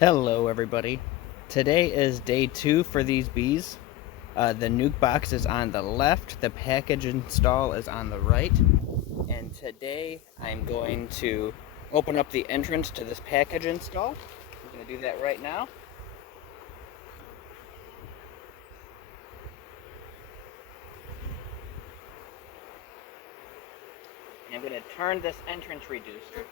Hello everybody. Today is day 2 for these bees. The nuke box is on the left, the package install is on the right, and today I'm going to open up the entrance to this package install. I'm going to do that right now. And I'm going to turn this entrance reducer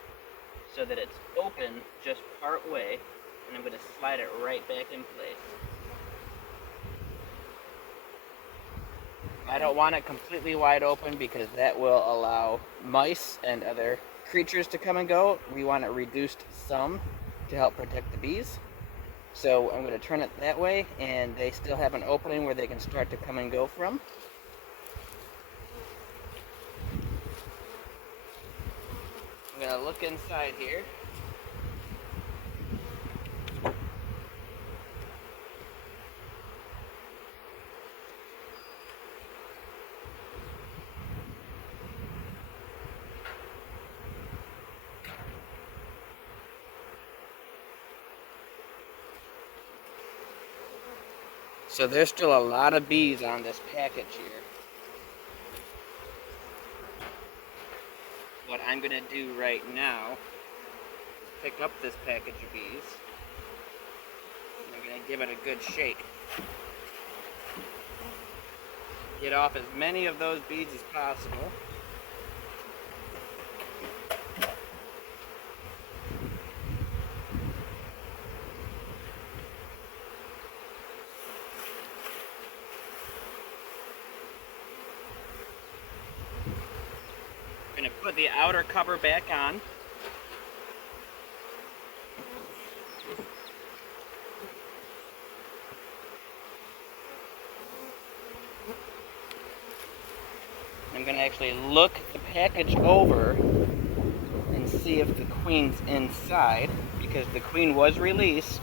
so that it's open just part way, and I'm going to slide it right back in place. I don't want it completely wide open because that will allow mice and other creatures to come and go. We want it reduced some to help protect the bees. So I'm going to turn it that way, and they still have an opening where they can start to come and go from. I'm going to look inside here. So there's still a lot of bees on this package here. What I'm going to do right now is pick up this package of bees. I'm going to give it a good shake. Get off as many of those bees as possible. I'm going to put the outer cover back on. I'm going to actually look the package over and see if the queen's inside, because the queen was released.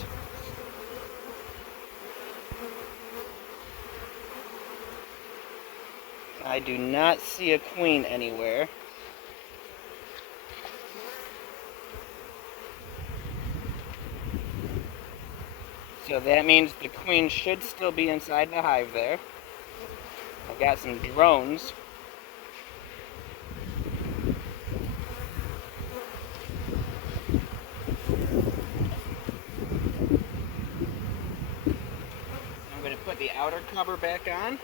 I do not see a queen anywhere. So that means the queen should still be inside the hive there. I've got some drones. I'm going to put the outer cover back on.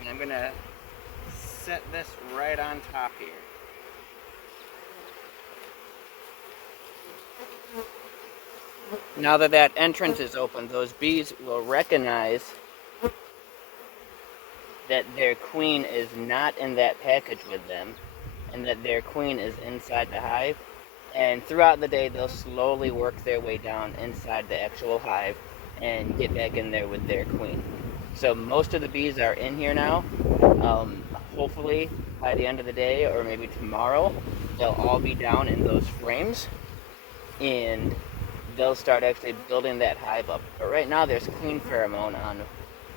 And I'm going to set this right on top here. Now that that entrance is open, those bees will recognize that their queen is not in that package with them, and that their queen is inside the hive. And throughout the day, they'll slowly work their way down inside the actual hive and get back in there with their queen. So most of the bees are in here now. Hopefully by the end of the day, or maybe tomorrow, they'll all be down in those frames, and they'll start actually building that hive up. But right now there's queen pheromone on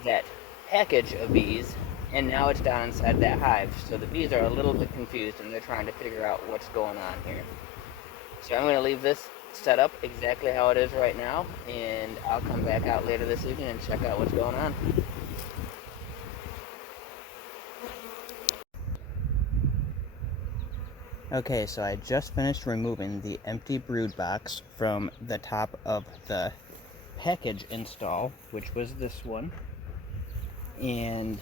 that package of bees, and now it's down inside that hive. So the bees are a little bit confused, and they're trying to figure out what's going on here. So I'm going to leave this set up exactly how it is right now, and I'll come back out later this evening and check out what's going on. Okay, so I just finished removing the empty brood box from the top of the package install, which was this one, and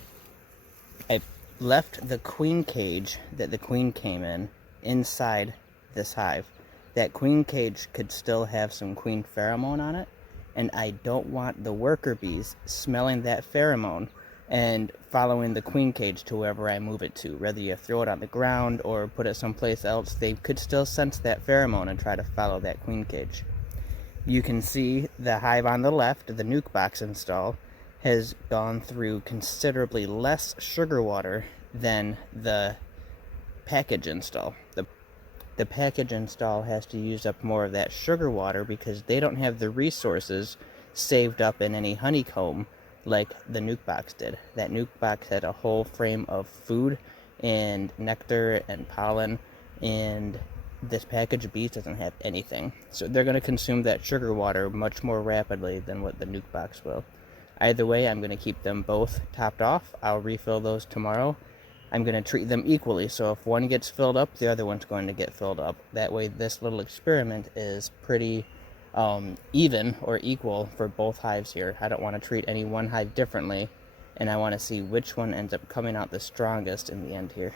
I left the queen cage that the queen came in inside this hive. That queen cage could still have some queen pheromone on it, and I don't want the worker bees smelling that pheromone and following the queen cage to wherever I move it to. Whether you throw it on the ground or put it someplace else, they could still sense that pheromone and try to follow that queen cage. You can see the hive on the left, the nuke box install, has gone through considerably less sugar water than the package install. The package install has to use up more of that sugar water because they don't have the resources saved up in any honeycomb like the nuke box did. That nuke box had a whole frame of food and nectar and pollen, and this package of bees doesn't have anything. So they're going to consume that sugar water much more rapidly than what the nuke box will. Either way, I'm going to keep them both topped off. I'll refill those tomorrow. I'm going to treat them equally, so if one gets filled up, the other one's going to get filled up. That way this little experiment is pretty even or equal for both hives here. I don't want to treat any one hive differently, and I want to see which one ends up coming out the strongest in the end here.